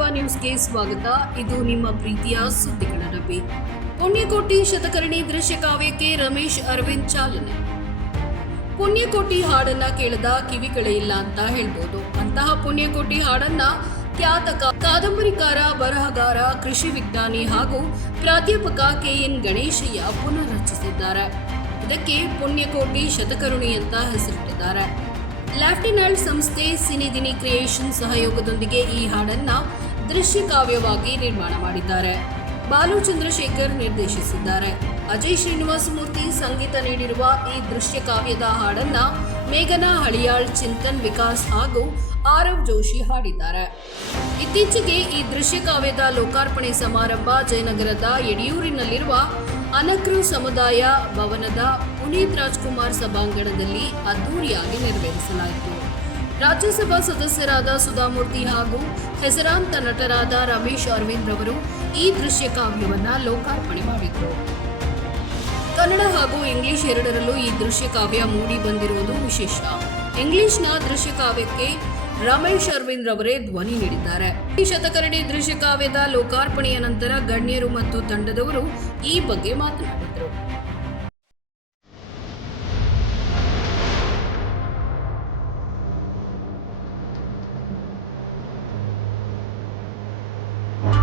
ಯುವ ನ್ಯೂಸ್ಗೆ ಸ್ವಾಗತ. ಇದು ನಿಮ್ಮ ಪ್ರೀತಿಯ ಸುದ್ದಿಗಳ ಡಬ್ಬಿ. ಪುಣ್ಯಕೋಟಿ ಶತಕರ್ಣಿ ದೃಶ್ಯ ಕಾವ್ಯಕ್ಕೆ ರಮೇಶ್ ಅರವಿಂದ್ ಚಾಲನೆ. ಪುಣ್ಯಕೋಟಿ ಹಾಡನ್ನ ಕೇಳದ ಕಿವಿಗಳೇ ಇಲ್ಲ ಅಂತ ಹೇಳ್ಬೋದು. ಅಂತಹ ಪುಣ್ಯಕೋಟಿ ಹಾಡನ್ನ ಖ್ಯಾತ ಕಾದಂಬರಿಕಾರ, ಬರಹಗಾರ, ಕೃಷಿ ವಿಜ್ಞಾನಿ ಹಾಗೂ ಪ್ರಾಧ್ಯಾಪಕ KN ಗಣೇಶಯ್ಯ ಪುನರ್ರಚಿಸಿದ್ದಾರೆ. ಇದಕ್ಕೆ ಪುಣ್ಯಕೋಟಿ ಶತಕರ್ಣಿ ಅಂತ ಹೆಸರಿಟ್ಟಿದ್ದಾರೆ. ಲೆಫ್ಟಿನೆಂಟ್ ಸಂಸ್ಥೆ ಸಿನಿದಿನಿ ಕ್ರಿಯೇಷನ್ ಸಹಯೋಗದೊಂದಿಗೆ ಈ ಹಾಡನ್ನ ದೃಶ್ಯ ಕಾವ್ಯವಾಗಿ ನಿರ್ಮಾಣ ಮಾಡಿದ್ದಾರೆ. ಬಾಲು ಚಂದ್ರಶೇಖರ್ ನಿರ್ದೇಶಿಸಿದ್ದಾರೆ. ಅಜಯ್ ಶ್ರೀನಿವಾಸ ಮೂರ್ತಿ ಸಂಗೀತ ನೀಡಿರುವ ಈ ದೃಶ್ಯ ಕಾವ್ಯದ ಹಾಡನ್ನ ಮೇಘನಾ ಹಳಿಯಾಳ್, ಚಿಂತನ್ ವಿಕಾಸ್ ಹಾಗೂ ಆರವ್ ಜೋಶಿ ಹಾಡಿದ್ದಾರೆ. ಇತ್ತೀಚೆಗೆ ಈ ದೃಶ್ಯ ಕಾವ್ಯದ ಲೋಕಾರ್ಪಣೆ ಸಮಾರಂಭ ಜಯನಗರದ ಯಡಿಯೂರಿನಲ್ಲಿರುವ ಅನಕೃ ಸಮುದಾಯ ಭವನದ ಪುನೀತ್ ರಾಜ್ಕುಮಾರ್ ಸಭಾಂಗಣದಲ್ಲಿ ಅದ್ದೂರಿಯಾಗಿ ನೆರವೇರಿಸಲಾಯಿತು. ರಾಜ್ಯಸಭಾ ಸದಸ್ಯರಾದ ಸುಧಾಮೂರ್ತಿ ಹಾಗೂ ಹೆಸರಾಂತ ನಟರಾದ ರಮೇಶ್ ಅರವಿಂದ್ ರವರು ಈ ದೃಶ್ಯ ಕಾವ್ಯವನ್ನ ಲೋಕಾರ್ಪಣೆ ಮಾಡಿದರು. ಕನ್ನಡ ಹಾಗೂ ಇಂಗ್ಲಿಷ್ ಎರಡರಲ್ಲೂ ಈ ದೃಶ್ಯ ಕಾವ್ಯ ಮೂಡಿ ಬಂದಿರುವುದು ವಿಶೇಷ. ಇಂಗ್ಲಿಷ್ನ ದೃಶ್ಯ ಕಾವ್ಯಕ್ಕೆ ರಮೇಶ್ ಅರವಿಂದ್ ರವರೇ ಧ್ವನಿ ನೀಡಿದ್ದಾರೆ. ಈ ಶತಕರ್ಣಿ ದೃಶ್ಯ ಕಾವ್ಯದ ಲೋಕಾರ್ಪಣೆಯ ನಂತರ ಗಣ್ಯರು ಮತ್ತು ತಂಡದವರು ಈ ಬಗ್ಗೆ ಮಾತನಾಡಿದರು.